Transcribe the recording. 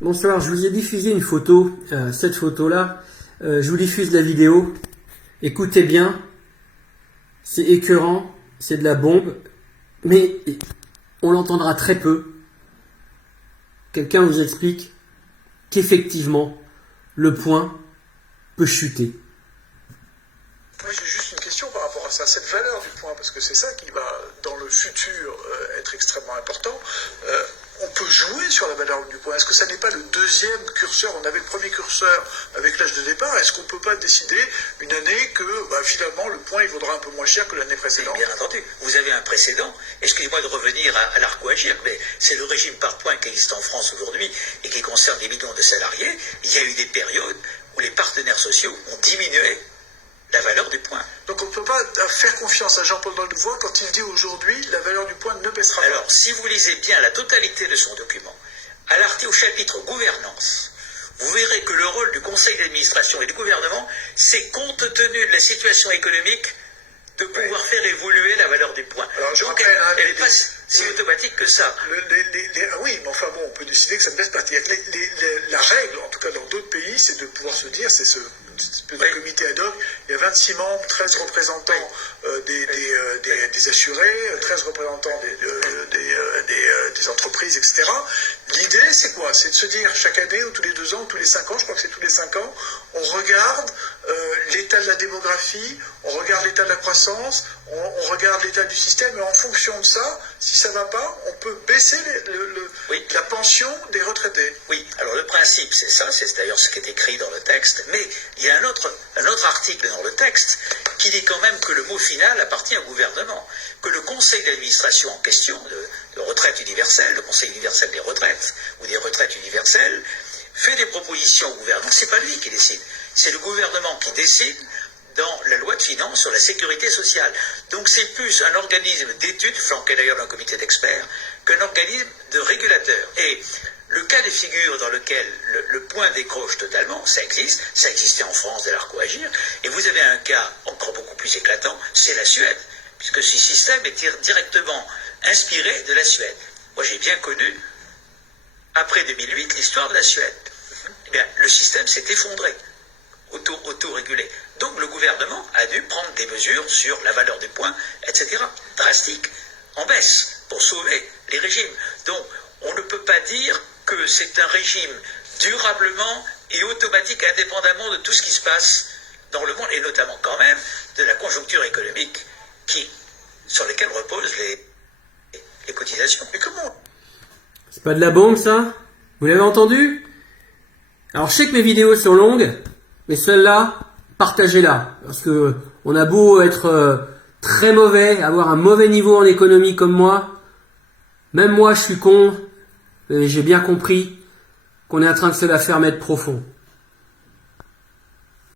Bonsoir, je vous ai diffusé une photo, cette photo-là, je vous diffuse la vidéo. Écoutez bien, c'est écœurant, c'est de la bombe, mais on l'entendra très peu. Quelqu'un vous explique qu'effectivement, le point peut chuter. Moi j'ai juste une question par rapport à ça, cette valeur du point, parce que c'est ça qui va dans le futur être extrêmement important. On peut jouer sur la valeur du point. Est-ce que ça n'est pas le deuxième curseur? On avait le premier curseur avec l'âge de départ. Est-ce qu'on ne peut pas décider une année que finalement le point il vaudra un peu moins cher que l'année précédente? Bien entendu, vous avez un précédent. Excusez-moi de revenir à l'arc-ou-agir, mais c'est le régime par points qui existe en France aujourd'hui et qui concerne des millions de salariés. Il y a eu des périodes où les partenaires sociaux ont diminué la valeur du point. Donc on ne peut pas faire confiance à Jean-Paul Delevoye quand il dit aujourd'hui la valeur du point ne baissera pas. Alors, si vous lisez bien la totalité de son document, au chapitre gouvernance, vous verrez que le rôle du conseil d'administration et du gouvernement, c'est compte tenu de la situation économique de pouvoir faire évoluer la valeur du point. Alors, donc elle n'est pas si automatique que ça. Oui, mais enfin bon, on peut décider que ça ne baisse pas. La règle, en tout cas dans d'autres pays, c'est de pouvoir se dire, c'est ce comité ad hoc, il y a 26 membres, 13 représentants des assurés, 13 représentants des entreprises, etc. L'idée, c'est quoi? C'est de se dire, chaque année, ou tous les 2 ans, ou tous les 5 ans, je crois que c'est tous les 5 ans, on regarde l'état de la démographie, on regarde l'état de la croissance, on regarde l'état du système, et en fonction de ça, si ça ne va pas, on peut baisser la pension des retraités. Oui, alors le principe, c'est ça, c'est d'ailleurs ce qui est écrit dans le texte, mais il y a un autre article dans le texte qui dit quand même que le mot final appartient au gouvernement, que le conseil d'administration en question de retraite universelle, le conseil universel des retraites, ou des retraites universelles, fait des propositions au gouvernement. C'est pas lui qui décide, c'est le gouvernement qui décide dans la loi de finances sur la sécurité sociale. Donc c'est plus un organisme d'études, flanqué d'ailleurs d'un comité d'experts, qu'un organisme de régulateurs. Et le cas de figure dans lequel le point décroche totalement, ça existe, ça existait en France de l'arc-ou-agir, et vous avez un cas encore beaucoup plus éclatant, c'est la Suède, puisque ce système est directement inspiré de la Suède. Moi j'ai bien connu, après 2008, l'histoire de la Suède. Eh bien, le système s'est effondré, auto-régulé. Donc le gouvernement a dû prendre des mesures sur la valeur des points, etc., drastiques, en baisse, pour sauver les régimes. Donc on ne peut pas dire que c'est un régime durablement et automatique, indépendamment de tout ce qui se passe dans le monde, et notamment quand même de la conjoncture économique sur laquelle reposent les cotisations. Mais comment? C'est pas de la bombe ça? Vous l'avez entendu? Alors je sais que mes vidéos sont longues, mais celle-là, partagez-la. Parce que on a beau être très mauvais, avoir un mauvais niveau en économie comme moi, même moi je suis con, et j'ai bien compris qu'on est en train de se la faire mettre profond.